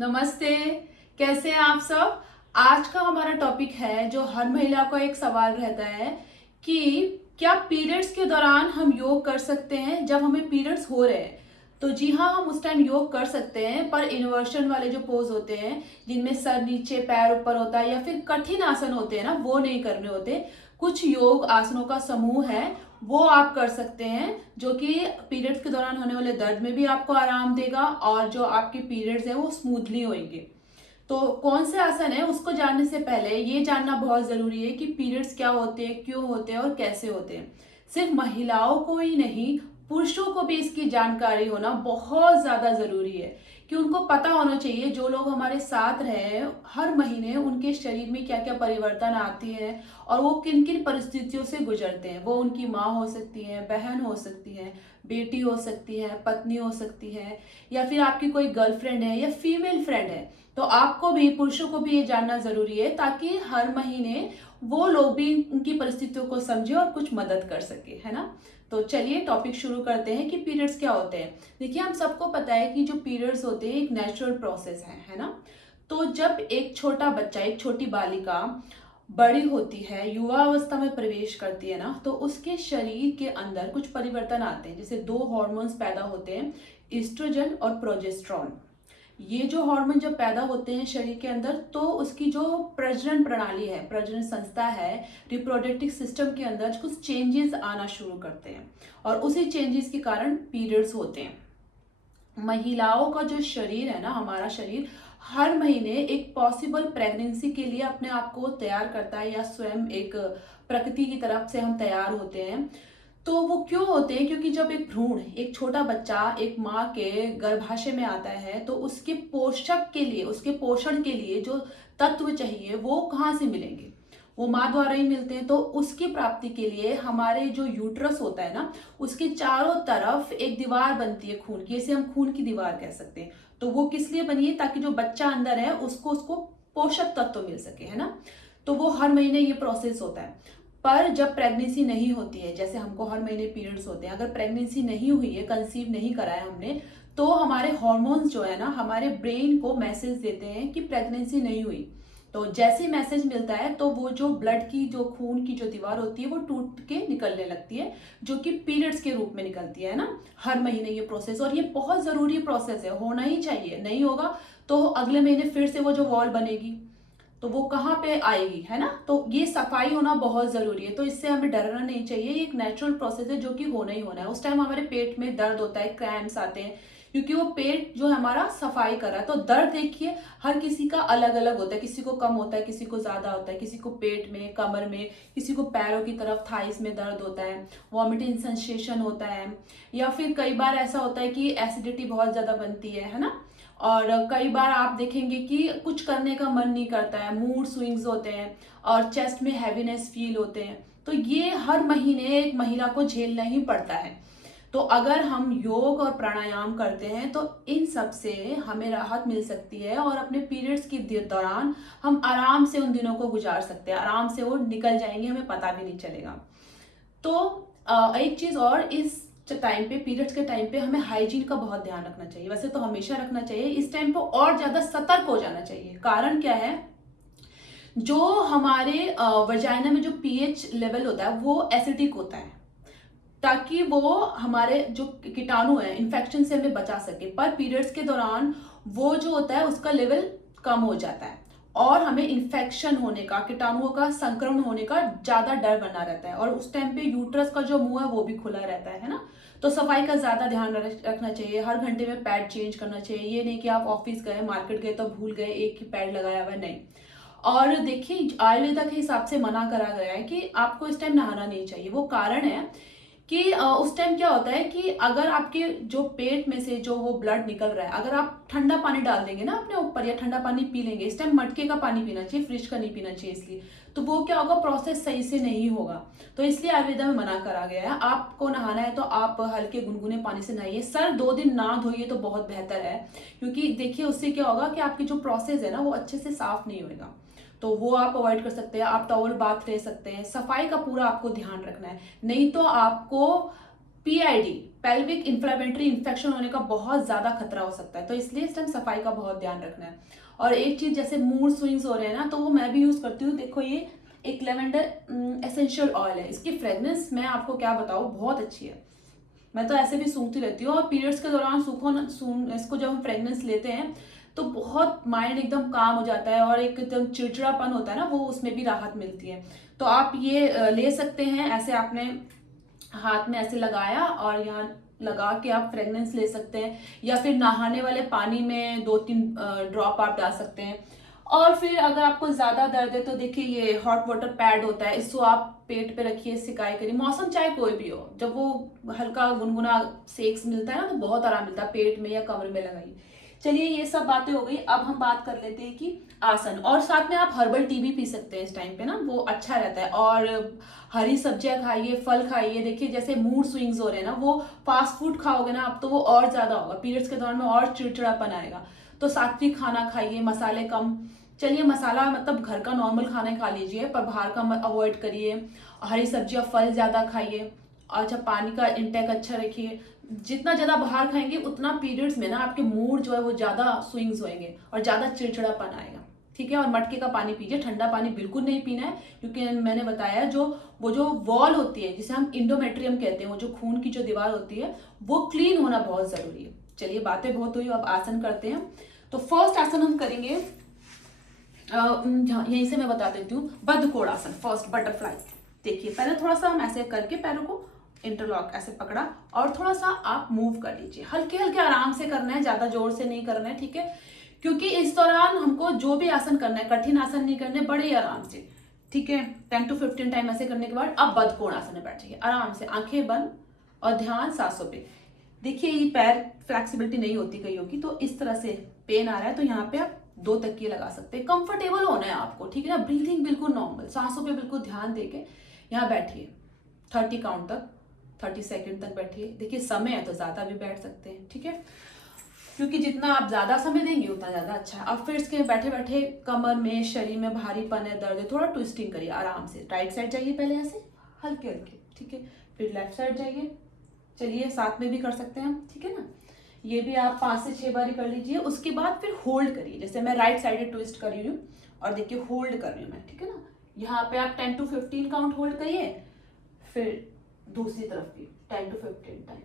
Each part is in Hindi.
नमस्ते। कैसे हैं आप सब। आज का हमारा टॉपिक है जो हर महिला को एक सवाल रहता है कि क्या पीरियड्स के दौरान हम योग कर सकते हैं जब हमें पीरियड्स हो रहे हैं। तो जी हाँ, हम उस टाइम योग कर सकते हैं, पर इन्वर्शन वाले जो पोज होते हैं जिनमें सर नीचे पैर ऊपर होता है या फिर कठिन आसन होते हैं ना, वो नहीं करने होते। कुछ योग आसनों का समूह है, वो आप कर सकते हैं, जो कि पीरियड्स के दौरान होने वाले दर्द में भी आपको आराम देगा और जो आपके पीरियड्स हैं वो स्मूथली होंगे। तो कौन से आसन है उसको जानने से पहले ये जानना बहुत जरूरी है कि पीरियड्स क्या होते हैं, क्यों होते हैं और कैसे होते हैं। सिर्फ महिलाओं को ही नहीं, पुरुषों को भी इसकी जानकारी होना बहुत ज्यादा जरूरी है कि उनको पता होना चाहिए जो लोग हमारे साथ रहे हैं हर महीने उनके शरीर में क्या क्या परिवर्तन आती है और वो किन किन परिस्थितियों से गुजरते हैं। वो उनकी माँ हो सकती है, बहन हो सकती है, बेटी हो सकती है, पत्नी हो सकती है, या फिर आपकी कोई गर्लफ्रेंड है या फीमेल फ्रेंड है। तो आपको भी, पुरुषों को भी ये जानना जरूरी है ताकि हर महीने वो लोग भी उनकी परिस्थितियों को समझे और कुछ मदद कर सके, है ना। तो चलिए टॉपिक शुरू करते हैं कि पीरियड्स क्या होते हैं। देखिए, हम सबको पता है कि जो पीरियड्स होते हैं एक नेचुरल प्रोसेस है ना। तो जब एक छोटा बच्चा, एक छोटी बालिका बड़ी होती है, युवा अवस्था में प्रवेश करती है ना, तो उसके शरीर के अंदर कुछ परिवर्तन आते हैं। जैसे दो हॉर्मोन्स पैदा होते हैं, ईस्ट्रोजन और प्रोजेस्टेरॉन। ये जो हार्मोन जब पैदा होते हैं शरीर के अंदर, तो उसकी जो प्रजनन प्रणाली है, प्रजनन संस्था है, रिप्रोडक्टिव सिस्टम के अंदर कुछ चेंजेस आना शुरू करते हैं और उसी चेंजेस के कारण पीरियड्स होते हैं। महिलाओं का जो शरीर है ना, हमारा शरीर हर महीने एक पॉसिबल प्रेगनेंसी के लिए अपने आप को तैयार करता है, या स्वयं एक प्रकृति की तरफ से हम तैयार होते हैं। तो वो क्यों होते हैं? क्योंकि जब एक भ्रूण, एक छोटा बच्चा एक माँ के गर्भाशय में आता है, तो उसके पोषक के लिए, उसके पोषण के लिए जो तत्व चाहिए वो कहाँ से मिलेंगे? वो माँ द्वारा ही मिलते हैं। तो उसकी प्राप्ति के लिए हमारे जो यूट्रस होता है ना, उसके चारों तरफ एक दीवार बनती है खून की, इसे हम खून की दीवार कह सकते हैं। तो वो किस लिए बनी है? ताकि जो बच्चा अंदर है उसको उसको पोषक तत्व मिल सके, है ना। तो वो हर महीने ये प्रोसेस होता है। पर जब प्रेगनेंसी नहीं होती है, जैसे हमको हर महीने पीरियड्स होते हैं, अगर प्रेगनेंसी नहीं हुई है, कंसीव नहीं करा है हमने, तो हमारे हॉर्मोन्स जो है ना, हमारे ब्रेन को मैसेज देते हैं कि प्रेगनेंसी नहीं हुई। तो जैसे मैसेज मिलता है तो वो जो ब्लड की, जो खून की जो दीवार होती है, वो टूट के निकलने लगती है, जो कि पीरियड्स के रूप में निकलती है ना, हर महीने ये प्रोसेस। और ये बहुत जरूरी प्रोसेस है, होना ही चाहिए। नहीं होगा तो अगले महीने फिर से वो जो वॉल बनेगी, तो वो कहाँ पे आएगी, है ना। तो ये सफाई होना बहुत जरूरी है, तो इससे हमें डरना नहीं चाहिए। ये एक नेचुरल प्रोसेस है जो कि होना ही होना है। उस टाइम हमारे पेट में दर्द होता है, क्रैम्प्स आते हैं, क्योंकि वो पेट जो है हमारा सफाई कर रहा है। तो दर्द देखिए हर किसी का अलग अलग होता है, किसी को कम होता है, किसी को ज्यादा होता है, किसी को पेट में, कमर में, किसी को पैरों की तरफ, थाइस में दर्द होता है, वॉमिटिंग सेंसेशन होता है, या फिर कई बार ऐसा होता है कि एसिडिटी बहुत ज्यादा बनती है ना। और कई बार आप देखेंगे कि कुछ करने का मन नहीं करता है, मूड स्विंग्स होते हैं और चेस्ट में हैवीनेस फील होते हैं। तो ये हर महीने एक महिला को झेलना ही पड़ता है। तो अगर हम योग और प्राणायाम करते हैं तो इन सब से हमें राहत मिल सकती है और अपने पीरियड्स के दौरान हम आराम से उन दिनों को गुजार सकते हैं, आराम से वो निकल जाएंगे, हमें पता भी नहीं चलेगा। तो एक चीज और, इस टाइम पे, पीरियड्स के टाइम पे हमें हाइजीन का बहुत ध्यान रखना चाहिए। वैसे तो हमेशा रखना चाहिए, इस टाइम पे और ज्यादा सतर्क हो जाना चाहिए। कारण क्या है? जो हमारे वजाइना में जो पीएच लेवल होता है वो एसिडिक होता है, ताकि वो हमारे जो कीटाणु है, इन्फेक्शन से हमें बचा सके। पर पीरियड्स के दौरान वो जो होता है उसका लेवल कम हो जाता है और हमें इन्फेक्शन होने का, कीटाणुओं का संक्रमण होने का ज्यादा डर बना रहता है। और उस टाइम पे यूट्रस का जो मुंह है वो भी खुला रहता है ना। तो सफाई का ज्यादा ध्यान रखना चाहिए, हर घंटे में पैड चेंज करना चाहिए। ये नहीं कि आप ऑफिस गए, मार्केट गए तो भूल गए, एक ही पैड लगाया हुआ है, नहीं। और देखिए, आयुर्वेदा के हिसाब से मना करा गया है कि आपको इस टाइम नहाना नहीं चाहिए। वो कारण है कि उस टाइम क्या होता है कि अगर आपके जो पेट में से जो वो ब्लड निकल रहा है, अगर आप ठंडा पानी डाल देंगे ना अपने ऊपर या ठंडा पानी पी लेंगे, इस टाइम मटके का पानी पीना चाहिए, फ्रिज का नहीं पीना चाहिए। इसलिए तो वो क्या होगा, प्रोसेस सही से नहीं होगा। तो इसलिए आयुर्वेदा में मना करा गया है। आपको नहाना है तो आप हल्के गुनगुने पानी से नहाइए, सर 2 दिन ना धोइए तो बहुत बेहतर है। क्योंकि देखिए उससे क्या होगा कि आपकी जो प्रोसेस है ना वो अच्छे से साफ नहीं होगा। तो वो आप अवॉइड कर सकते हैं। आप टॉवल बाथ ले सकते हैं, सफाई का पूरा आपको ध्यान रखना है। नहीं तो आपको पीआईडी, पेल्विक इन्फ्लेमेटरी इन्फेक्शन होने का बहुत ज्यादा खतरा हो सकता है, तो इसलिए इस टाइम सफाई का बहुत ध्यान रखना है। और एक चीज, जैसे मूड स्विंग्स हो रहे हैं ना, तो वो मैं भी यूज करती हूँ। देखो ये एक लेवेंडर एसेंशियल ऑयल है, इसकी फ्रेग्रेंस मैं आपको क्या बताऊँ, बहुत अच्छी है। मैं तो ऐसे भी सूंघती रहती हूँ। और पीरियड्स के दौरान इसको जब हम फ्रेग्रेंस लेते हैं तो बहुत माइंड एकदम काम हो जाता है, और एक एकदम चिड़चिड़ापन होता है ना, वो उसमें भी राहत मिलती है। तो आप ये ले सकते हैं। ऐसे आपने हाथ में ऐसे लगाया और यहाँ लगा के आप फ्रेग्रेंस ले सकते हैं, या फिर नहाने वाले पानी में 2-3 ड्रॉप आप डाल सकते हैं। और फिर अगर आपको ज्यादा दर्द है तो देखिए ये हॉट वाटर पैड होता है, इसको आप पेट पे रखिए, सिकाई करिए। मौसम चाहे कोई भी हो, जब वो हल्का गुनगुना सेक्स मिलता है ना, तो बहुत आराम मिलता है। पेट में या कमर में लगाइए। चलिए ये सब बातें हो गई, अब हम बात कर लेते हैं कि आसन। और साथ में आप हर्बल टी भी पी सकते हैं इस टाइम पे ना, वो अच्छा रहता है। और हरी सब्जियां खाइए, फल खाइए। देखिए जैसे मूड स्विंग्स हो रहे हैं ना, वो फास्ट फूड खाओगे ना आप, तो वो और ज्यादा होगा। पीरियड्स के दौरान में और चिड़चिड़ापन आएगा। तो सात्विक खाना खाइए, मसाले कम। चलिए मसाला मतलब घर का नॉर्मल खाना खा लीजिए, पर बाहर का अवॉइड करिए। हरी सब्जियां, फल ज्यादा खाइए। अच्छा, पानी का इंटेक अच्छा रखिए। जितना ज्यादा बाहर खाएंगे उतना पीरियड्स में ना आपके मूड जो है वो ज्यादा स्विंग्स होंगे और ज्यादा चिड़चिड़ापन आएगा। ठीक है। और मटके का पानी पीजिए, ठंडा पानी बिल्कुल नहीं पीना है, क्योंकि मैंने बताया वो जो वॉल होती है, जिसे हम इंडोमेट्रियम कहते हैं, वो जो खून की जो दीवार होती है, वो क्लीन होना बहुत जरूरी है। चलिए बातें बहुत हुई, अब आसन करते हैं। तो फर्स्ट आसन हम करेंगे, यहीं से मैं बता देती हूँ, बद्धकोणासन, फर्स्ट बटरफ्लाई। देखिए पहले थोड़ा सा हम ऐसे करके पैरों को इंटरलॉक ऐसे पकड़ा, और थोड़ा सा आप मूव कर लीजिए। हल्के हल्के आराम से करना है, ज्यादा जोर से नहीं करना है। ठीक है। क्योंकि इस दौरान हमको जो भी आसन करना है, कठिन आसन नहीं करने, बड़े ही आराम से। ठीक है। 10 to 15 टाइम ऐसे करने के बाद अब बद्धकोणासन में बैठिए आराम से, आंखें बंद और ध्यान सांसों पे। देखिए ये पैर फ्लेक्सिबिलिटी नहीं होती कईयों की, तो इस तरह से पेन आ रहा है तो यहाँ पे आप 2 तकिए लगा सकते हैं। कंफर्टेबल होना है आपको। ठीक है ना। ब्रीथिंग बिल्कुल नॉर्मल, सांसों पे बिल्कुल ध्यान देके यहाँ बैठिए। 30 काउंट तक, 30 सेकंड तक बैठिए। देखिए समय है तो ज्यादा भी बैठ सकते हैं। ठीक है। क्योंकि जितना आप ज्यादा समय देंगे उतना ज्यादा अच्छा है। अब फिर इसके बैठे बैठे कमर में, शरीर में भारीपन है, दर्द है, थोड़ा ट्विस्टिंग करिए आराम से। राइट साइड जाइए पहले ऐसे हल्के हल्के। ठीक है। फिर लेफ्ट साइड जाइए। चलिए साथ में भी कर सकते हैं हम। ठीक है ना। ये भी आप 5 से 6 बार कर लीजिए। उसके बाद फिर होल्ड करिए। जैसे मैं राइट साइड ट्विस्ट कर रही हूँ और देखिए होल्ड कर रही हूँ मैं। ठीक है ना। यहाँ पे आप 10 to 15 काउंट होल्ड करिए, फिर दूसरी तरफ भी 10 to 15 टाइम।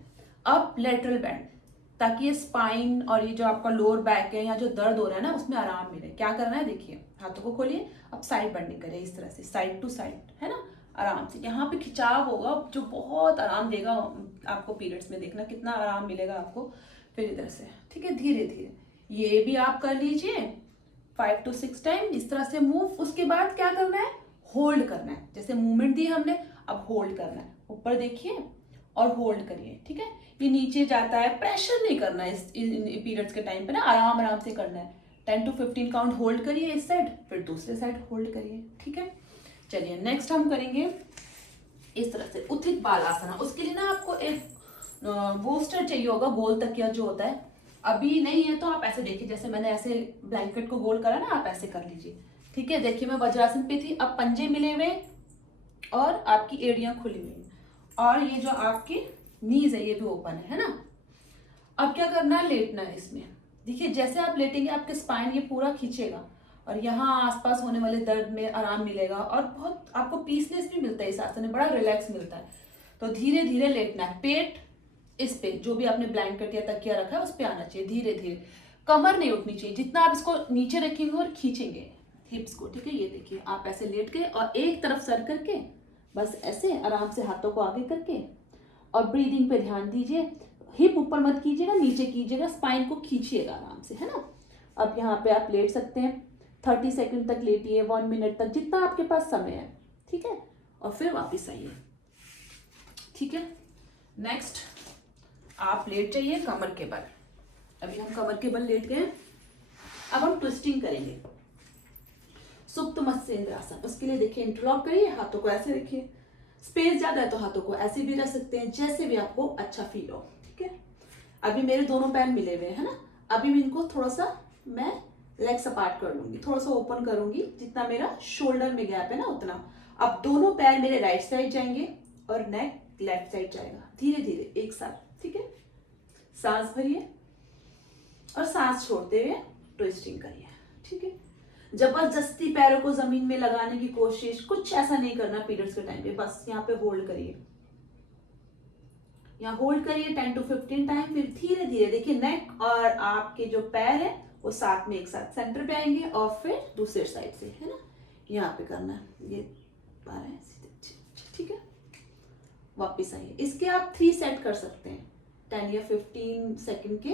अब लेटरल बैंड, ताकि ये स्पाइन और ये जो आपका लोअर बैक है, या जो दर्द हो रहा है ना, उसमें आराम मिले। क्या करना है, देखिए हाथों को खोलिए। अब साइड बेंडिंग करिए इस तरह से, साइड टू साइड, है ना, आराम से। यहाँ पे खिंचाव होगा जो बहुत आराम देगा आपको पीरियड्स में। देखना कितना आराम मिलेगा आपको। फिर इधर से, ठीक है, धीरे धीरे ये भी आप कर लीजिए 5 to 6 टाइम इस तरह से मूव। उसके बाद क्या करना है, होल्ड करना है। जैसे मूवमेंट दी हमने, अब होल्ड करना है। ऊपर देखिए और होल्ड करिए। ठीक है। ये नीचे जाता है, प्रेशर नहीं करना है इस पीरियड्स के टाइम पे ना, आराम आराम से करना है। 10 to 15 काउंट होल्ड करिए इस साइड, फिर दूसरे साइड होल्ड करिए। ठीक है। चलिए नेक्स्ट हम करेंगे इस तरह से उत्थित बालासना। उसके लिए ना आपको एक बूस्टर चाहिए होगा, गोल तकिया जो होता है। अभी नहीं है तो आप ऐसे देखिए, जैसे मैंने ऐसे ब्लैंकेट को गोल करा ना, आप ऐसे कर लीजिए। ठीक है। देखिए मैं वज्रासन पे थी, अब पंजे मिले हुए और आपकी एड़ियां खुली हुई हैं, और ये जो आपकी नीज है ये भी ओपन है ना। अब क्या करना है, लेटना है इसमें। देखिए जैसे आप लेटेंगे आपके स्पाइन ये पूरा खींचेगा, और यहाँ आसपास होने वाले दर्द में आराम मिलेगा, और बहुत आपको पीसनेस भी मिलता है इस आसन में, बड़ा रिलैक्स मिलता है। तो धीरे धीरे लेटना है। पेट इस पे जो भी आपने ब्लैंकेट या तकिया रखा है उस पे आना चाहिए धीरे धीरे। कमर नहीं उठनी चाहिए। जितना आप इसको नीचे रखेंगे और खींचेंगे हिप्स को। ठीक है। ये देखिए आप ऐसे लेट के और एक तरफ सर करके, बस ऐसे आराम से हाथों को आगे करके, और ब्रीदिंग पे ध्यान दीजिए। हिप ऊपर मत कीजिएगा, नीचे कीजिएगा, स्पाइन को खींचिएगा आराम से, है ना। अब यहाँ पे आप लेट सकते हैं, 30 सेकंड तक लेटिए, 1 मिनट तक, जितना आपके पास समय है। ठीक है। और फिर वापिस आइए। ठीक है। नेक्स्ट आप लेट जाइए कमर के बल। अभी हम कमर के बल लेट गए। अब हम ट्विस्टिंग करेंगे, सुप्त मत्स्येंद्रासन। उसके लिए देखिए इंटरलॉक करिए, हाथों को ऐसे रखिए। स्पेस ज्यादा है तो हाथों को ऐसे भी रख सकते हैं, जैसे भी आपको अच्छा फील हो। ठीक है। अभी मेरे दोनों पैर मिले हुए हैं ना। अभी मैं इनको थोड़ा सा मैं लेग्स अपार्ट कर लूंगी, थोड़ा सा ओपन करूंगी, जितना मेरा शोल्डर में गैप है ना उतना। अब दोनों पैर मेरे राइट साइड जाएंगे और नेक लेफ्ट साइड जाएगा, धीरे धीरे एक साथ। ठीक है, सांस भरिए और सांस छोड़ते हुए ट्विस्टिंग करिए। ठीक है, जबरदस्ती पैरों को जमीन में लगाने की कोशिश, कुछ ऐसा नहीं करना पीरियड्स के टाइम पे। बस यहाँ पे होल्ड करिए, यहाँ होल्ड करिए 10 to 15 टाइम। फिर धीरे धीरे देखिए नेक और आपके जो पैर है वो साथ में एक साथ सेंटर पे आएंगे और फिर दूसरे साइड से, है ना, यहाँ पे करना है। ये आ रहा है सीधे। ठीक है, वापिस आइए। इसके आप 3 सेट कर सकते हैं, 10 या 15 सेकंड के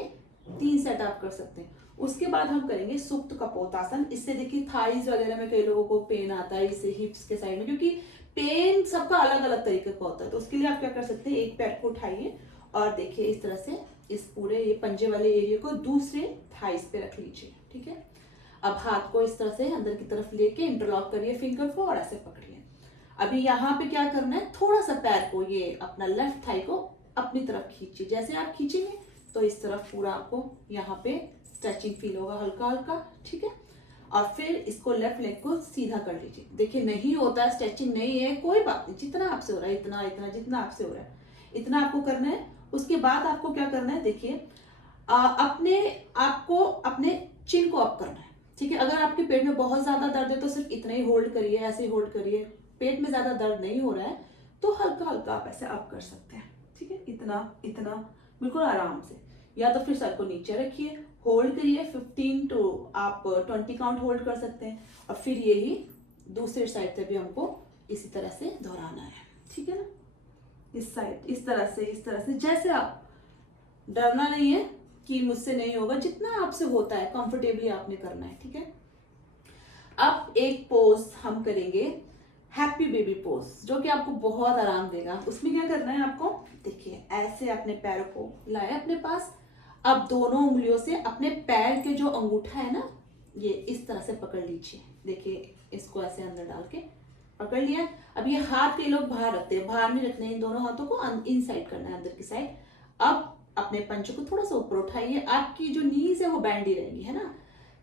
3 सेट आप कर सकते हैं। उसके बाद हम करेंगे सुप्त कपोतासन। इससे देखिए थाइज वगैरह में कई लोगों को पेन आता है, इससे हिप्स के साइड में, क्योंकि पेन सबका अलग अलग तरीके का होता है। तो उसके लिए आप क्या कर सकते हैं, एक पैर को उठाइए और देखिए इस तरह से इस पूरे ये पंजे वाले एरिया को दूसरे थाइस पे रख लीजिए। ठीक है, अब हाथ को इस तरह से अंदर की तरफ लेके इंटरलॉक करिए फिंगर को और ऐसे पकड़िए। अभी यहाँ पे क्या करना है, थोड़ा सा पैर को, ये अपना लेफ्ट थाई को अपनी तरफ खींचिए। जैसे आप खींचेंगे तो इस तरफ पूरा आपको यहाँ पे स्ट्रेचिंग फील होगा हल्का हल्का। ठीक है, और फिर इसको लेफ्ट लेग को सीधा कर लीजिए। देखिए नहीं होता है, स्ट्रेचिंग नहीं है, कोई बात नहीं, जितना आपसे हो रहा है इतना इतना, जितना आपसे हो रहा है इतना आपको करना है। उसके बाद आपको क्या करना है, देखिए अपने आपको अपने चिन को अप करना है। ठीक है, अगर आपके पेट में बहुत ज्यादा दर्द है तो सिर्फ इतना ही होल्ड करिए, ऐसे ही होल्ड करिए। पेट में ज्यादा दर्द नहीं हो रहा है तो हल्का हल्का आप ऐसे अप कर सकते हैं। ठीक है, इतना इतना बिल्कुल आराम से। या तो फिर सर को नीचे रखिए, होल्ड करिए 15 टू आप 20 काउंट होल्ड कर सकते हैं, और फिर यही दूसरे साइड से भी हमको इसी तरह से दोहराना है। ठीक है ना, इस साइड इस तरह से जैसे आप, डरना नहीं है कि मुझसे नहीं होगा, जितना आपसे होता है कंफर्टेबली आपने करना है। ठीक है, अब एक पोज हम करेंगे, हैप्पी बेबी पोज, जो कि आपको बहुत आराम देगा। उसमें क्या करना है आपको, देखिए ऐसे अपने पैरों को लाए अपने पास। अब दोनों उंगलियों से अपने पैर के जो अंगूठा है ना, ये इस तरह से पकड़ लीजिए। देखिए इसको ऐसे अंदर डाल के पकड़ लिया। अब ये हाथ के लोग बाहर रखते हैं, बाहर नहीं रखने, इन दोनों हाथों को इन साइड करना है, अंदर की साइड। अब अपने पंचों को थोड़ा सा ऊपर उठाइए, आपकी जो नीज है वो बैंड ही रहेंगी, है ना,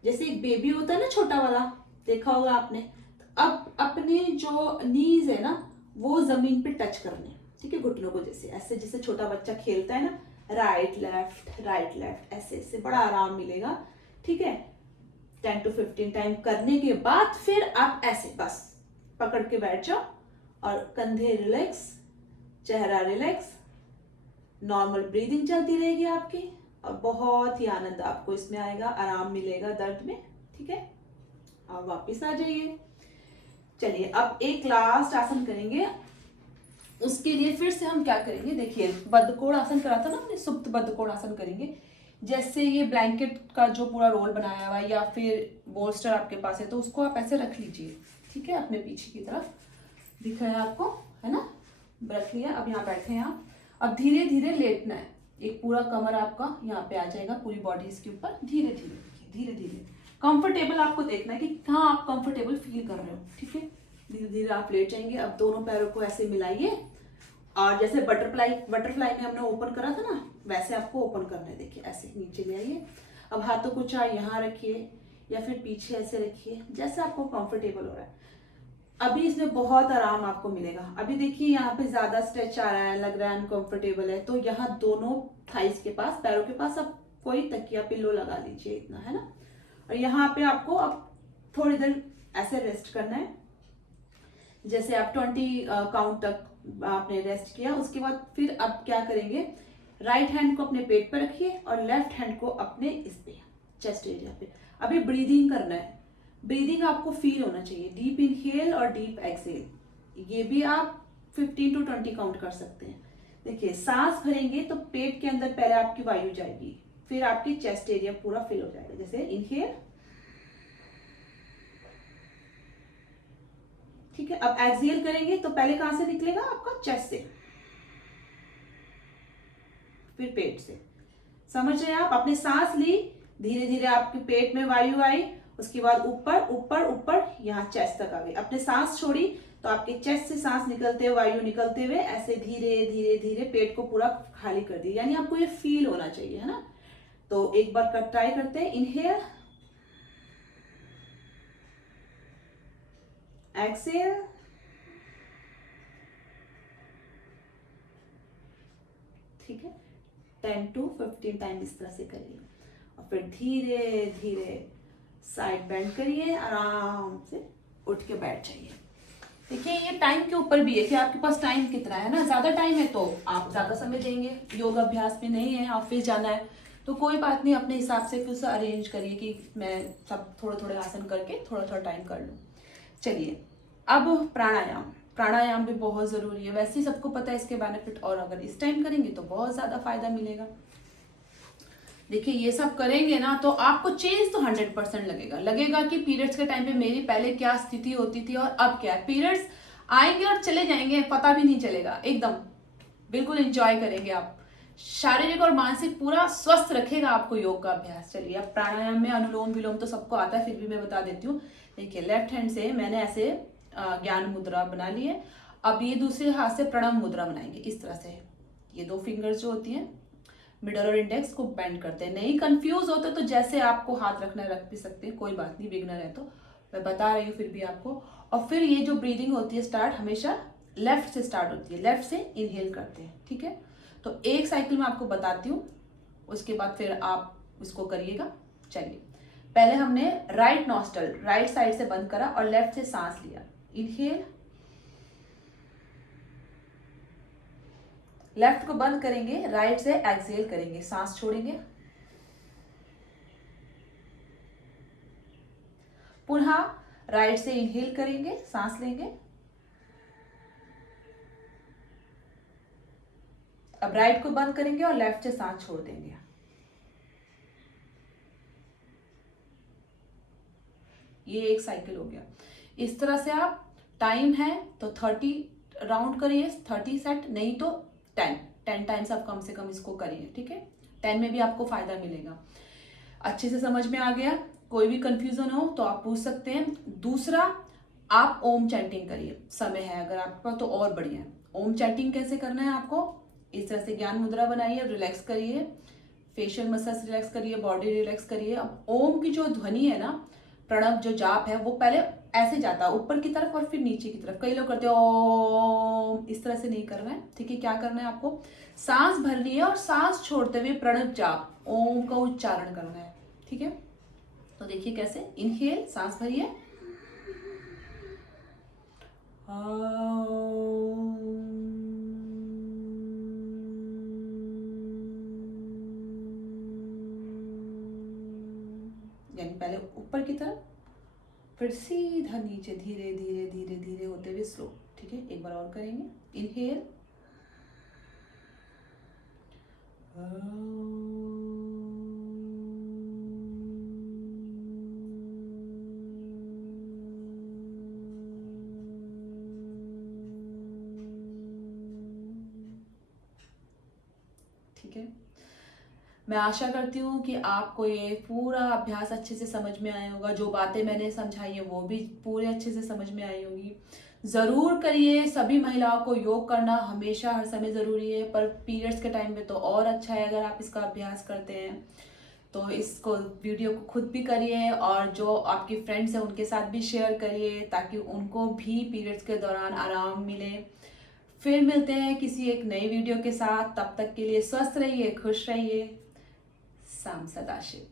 जैसे एक बेबी होता है ना छोटा वाला, देखा होगा आपने। अब अपने जो नीज है ना वो जमीन पे टच करने, ठीक है, घुटनों को जैसे ऐसे, जैसे छोटा बच्चा खेलता है ना, राइट लेफ्ट ऐसे, ऐसे बड़ा आराम मिलेगा। ठीक है, 10 to 15 टाइम करने के बाद फिर आप ऐसे बस पकड़ के बैठ जाओ और कंधे रिलैक्स, चेहरा रिलैक्स, नॉर्मल ब्रीदिंग चलती रहेगी आपकी, और बहुत ही आनंद आपको इसमें आएगा, आराम मिलेगा दर्द में। ठीक है, आप वापस आ जाइए। चलिए अब एक लास्ट आसन करेंगे। उसके लिए फिर से हम क्या करेंगे, देखिए बद्धकोण आसन करा था ना हमने, सुप्त बद्धकोण आसन करेंगे। जैसे ये ब्लैंकेट का जो पूरा रोल बनाया हुआ है या फिर बोल्स्टर आपके पास है तो उसको आप ऐसे रख लीजिए। ठीक है, अपने पीछे की तरफ दिख रहा है आपको, है ना, रख लिया। अब यहाँ बैठे हैं आप, अब धीरे धीरे लेटना है। एक पूरा कमर आपका यहाँ पे आ जाएगा, पूरी बॉडी इसके ऊपर, धीरे धीरे कंफर्टेबल आपको देखना है कि कहाँ आप कंफर्टेबल फील कर रहे हो। ठीक है, धीरे धीरे आप लेट जाएंगे। अब दोनों पैरों को ऐसे मिलाइए और जैसे बटरफ्लाई में हमने ओपन करा था ना, वैसे आपको ओपन करना है। देखिए ऐसे नीचे ले आइए। अब हाथों को चाहे यहाँ रखिए या फिर पीछे ऐसे रखिए, जैसे आपको कंफर्टेबल हो रहा है। अभी इसमें बहुत आराम आपको मिलेगा। अभी देखिए यहाँ पे ज्यादा स्ट्रेच आ रहा है, लग रहा है अनकंफर्टेबल है, तो यहाँ दोनों थाइस के पास, पैरों के पास आप कोई तकिया पिल्लो लगा लीजिए, इतना, है ना। और यहाँ पे आपको अब थोड़ी देर ऐसे रेस्ट करना है। जैसे आप 20 काउंट तक आपने रेस्ट किया, उसके बाद फिर अब क्या करेंगे, राइट हैंड को अपने पेट पे रखिए और लेफ्ट हैंड को अपने इस पे चेस्ट एरिया पे। अभी ब्रीदिंग करना है। ब्रीदिंग आपको फील होना चाहिए, डीप इनहेल और डीप एक्सहेल। ये भी आप 15 to 20 काउंट कर सकते हैं। देखिए सांस भरेंगे तो पेट के अंदर पहले आपकी वायु जाएगी, फिर आपकी चेस्ट एरिया पूरा फिल हो जाएगा। जैसे इनहेल, ठीक है। अब एक्सहेल करेंगे तो पहले कहां से निकलेगा, आपका चेस्ट से, फिर पेट से। समझ रहे हैं आप, आपने सांस ली, धीरे धीरे आपके पेट में वायु आई, उसके बाद ऊपर ऊपर ऊपर यहाँ चेस्ट तक आ गई। आपने सांस छोड़ी तो आपके चेस्ट से सांस निकलते हुए, वायु निकलते हुए ऐसे धीरे धीरे धीरे पेट को पूरा खाली कर दिया। यानी आपको ये फील होना चाहिए, है ना। तो एक बार कर ट्राई करते हैं। इनहेल, एक्सहेल, ठीक है, 10 to 15 टाइम इस तरह से करिए और फिर धीरे धीरे साइड बेंड करिए, आराम से उठ के बैठ जाइए। देखिए ये टाइम के ऊपर भी है कि आपके पास टाइम कितना है ना। ज्यादा टाइम है तो आप ज्यादा समय देंगे, योग अभ्यास में नहीं है, ऑफिस जाना है तो कोई बात नहीं, अपने हिसाब से फिर से अरेंज करिए कि मैं सब थोड़े थोड़े आसन करके थोड़ा थोड़ा टाइम कर लूँ। चलिए अब प्राणायाम, प्राणायाम भी बहुत ज़रूरी है, वैसे ही सबको पता है इसके बेनिफिट, और अगर इस टाइम करेंगे तो बहुत ज़्यादा फायदा मिलेगा। देखिए ये सब करेंगे ना तो आपको चेंज तो 100% लगेगा कि पीरियड्स के टाइम पे मेरी पहले क्या स्थिति होती थी और अब क्या है। पीरियड्स आएंगे और चले जाएंगे, पता भी नहीं चलेगा, एकदम बिल्कुल एंजॉय करेंगे आप। शारीरिक और मानसिक पूरा स्वस्थ रखेगा आपको योग का अभ्यास। चलिए अब प्राणायाम में अनुलोम विलोम तो सबको आता है, फिर भी मैं बता देती हूँ। देखिए लेफ्ट हैंड से मैंने ऐसे ज्ञान मुद्रा बना ली है, अब ये दूसरे हाथ से प्रणव मुद्रा बनाएंगे इस तरह से। ये दो फिंगर्स जो होती हैं मिडल और इंडेक्स को बेंड करते हैं। नहीं कंफ्यूज होते तो जैसे आपको हाथ रखना है रख भी सकते हैं, कोई बात नहीं, बिगनर है तो मैं बता रही हूँ फिर भी आपको। और फिर ये जो ब्रीदिंग होती है स्टार्ट हमेशा लेफ्ट से स्टार्ट होती है, लेफ्ट से इनहेल करते हैं, ठीक है। तो एक साइकिल में आपको बताती हूँ, उसके बाद फिर आप इसको करिएगा। चलिए पहले हमने राइट नॉस्ट्रल राइट साइड से बंद करा और लेफ्ट से सांस लिया, इनहेल, लेफ्ट को बंद करेंगे, राइट से एक्सहेल करेंगे, सांस छोड़ेंगे, पुनः राइट से इनहेल करेंगे, सांस लेंगे, अब राइट को बंद करेंगे और लेफ्ट से सांस छोड़ देंगे। ये एक साइकिल हो गया। इस तरह से आप टाइम है तो 30 राउंड करिए, 30 सेट, नहीं तो 10 टाइम्स आप कम से कम इसको करिए, ठीक है। 10 में भी आपको फायदा मिलेगा। अच्छे से समझ में आ गया? कोई भी कंफ्यूजन हो तो आप पूछ सकते हैं। दूसरा, आप ओम चैंटिंग करिए, समय है अगर आपके पास तो और बढ़िया है। ओम चैंटिंग कैसे करना है आपको, इस तरह से ज्ञान मुद्रा बनाइए, रिलैक्स करिए, फेशियल मसल्स रिलैक्स करिए, बॉडी रिलैक्स करिए। अब ओम की जो ध्वनि है ना, प्रणव जो जाप है वो पहले ऐसे जाता है ऊपर की तरफ और फिर नीचे की तरफ। कई लोग करते हैं ओम, इस तरह से नहीं करना है, ठीक है। क्या करना है आपको, सांस भरनी है और सांस छोड़ते हुए प्रणव जाप ओम का उच्चारण करना है, ठीक है। तो देखिए कैसे, इनहेल सांस भरिए, यानी पहले ऊपर की तरफ फिर सीधा नीचे, धीरे धीरे धीरे धीरे होते हुए स्लो, ठीक है। एक बार और करेंगे, इनहेल, ठीक है। मैं आशा करती हूँ कि आपको ये पूरा अभ्यास अच्छे से समझ में आया होगा। जो बातें मैंने समझाई है वो भी पूरे अच्छे से समझ में आई होगी। ज़रूर करिए, सभी महिलाओं को योग करना हमेशा हर समय ज़रूरी है, पर पीरियड्स के टाइम पे तो और अच्छा है अगर आप इसका अभ्यास करते हैं। तो इसको वीडियो को खुद भी करिए और जो आपकी फ्रेंड्स हैं उनके साथ भी शेयर करिए ताकि उनको भी पीरियड्स के दौरान आराम मिले। फिर मिलते हैं किसी एक नई वीडियो के साथ, तब तक के लिए स्वस्थ रहिए, खुश रहिए। साम सदाशिव।